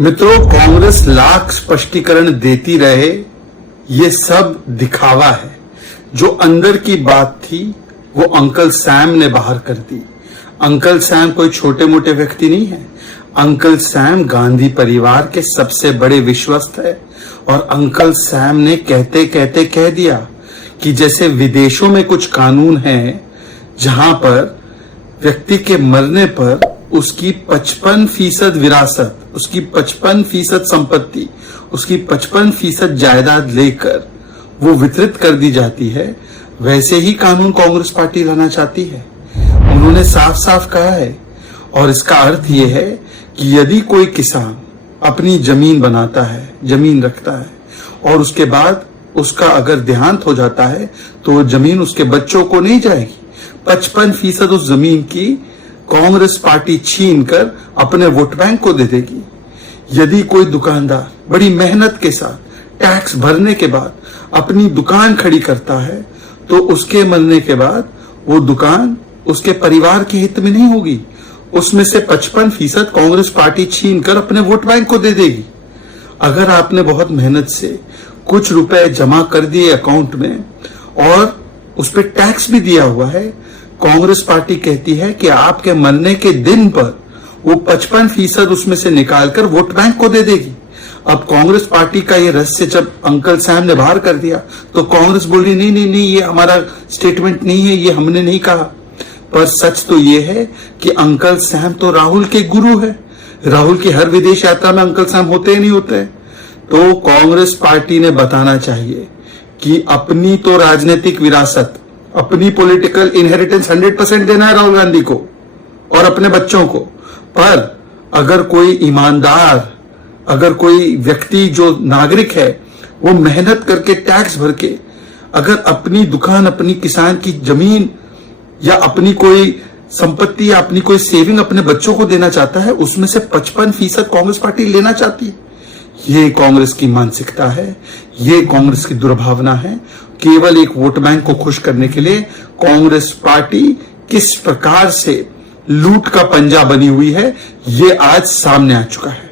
मित्रों, कांग्रेस लाख स्पष्टीकरण देती रहे, ये सब दिखावा है। जो अंदर की बात थी वो अंकल सैम ने बाहर कर दी। अंकल सैम कोई छोटे मोटे व्यक्ति नहीं है। अंकल सैम गांधी परिवार के सबसे बड़े विश्वस्त है। और अंकल सैम ने कहते कहते कह दिया कि जैसे विदेशों में कुछ कानून हैं जहां पर व्यक्ति के मरने पर उसकी 55% विरासत, उसकी 55% संपत्ति, उसकी 55% जायदाद लेकर वो वितरित कर दी जाती है, वैसे ही कानून कांग्रेस पार्टी लाना चाहती है। उन्होंने साफ साफ कहा है। और इसका अर्थ ये है कि यदि कोई किसान अपनी जमीन बनाता है, जमीन रखता है और उसके बाद उसका अगर देहांत हो जाता है तो जमीन उसके बच्चों को नहीं जाएगी। 55% उस जमीन की कांग्रेस पार्टी छीन कर अपने वोट बैंक को दे देगी। यदि कोई दुकानदार बड़ी मेहनत के साथ टैक्स भरने के बाद अपनी दुकान खड़ी करता है तो उसके मरने के बाद वो दुकान उसके परिवार के हित में नहीं होगी। उसमें से 55% कांग्रेस पार्टी छीन कर अपने वोट बैंक को दे देगी। अगर आपने बहुत मेहनत से कुछ रुपए जमा कर दिए अकाउंट में और उस पर टैक्स भी दिया हुआ है, कांग्रेस पार्टी कहती है कि आपके मरने के दिन पर वो 55% उसमें से निकालकर वोट बैंक को दे देगी। अब कांग्रेस पार्टी का ये रहस्य जब अंकल सैम ने बाहर कर दिया तो कांग्रेस बोल रही नहीं नहीं नहीं, ये हमारा स्टेटमेंट नहीं है, ये हमने नहीं कहा। पर सच तो ये है कि अंकल सैम तो राहुल के गुरु है। राहुल की हर विदेश यात्रा में अंकल सैम होते ही नहीं होते। तो कांग्रेस पार्टी ने बताना चाहिए कि अपनी तो राजनीतिक विरासत, अपनी पॉलिटिकल इनहेरिटेंस 100% देना है राहुल गांधी को और अपने बच्चों को। पर अगर कोई ईमानदार, अगर कोई व्यक्ति जो नागरिक है वो मेहनत करके टैक्स भर के अगर अपनी दुकान, अपनी किसान की जमीन या अपनी कोई संपत्ति या अपनी कोई सेविंग अपने बच्चों को देना चाहता है, उसमें से 55% कांग्रेस पार्टी लेना चाहती है। ये कांग्रेस की मानसिकता है, ये कांग्रेस की दुर्भावना है। केवल एक वोट बैंक को खुश करने के लिए कांग्रेस पार्टी किस प्रकार से लूट का पंजा बनी हुई है, ये आज सामने आ चुका है।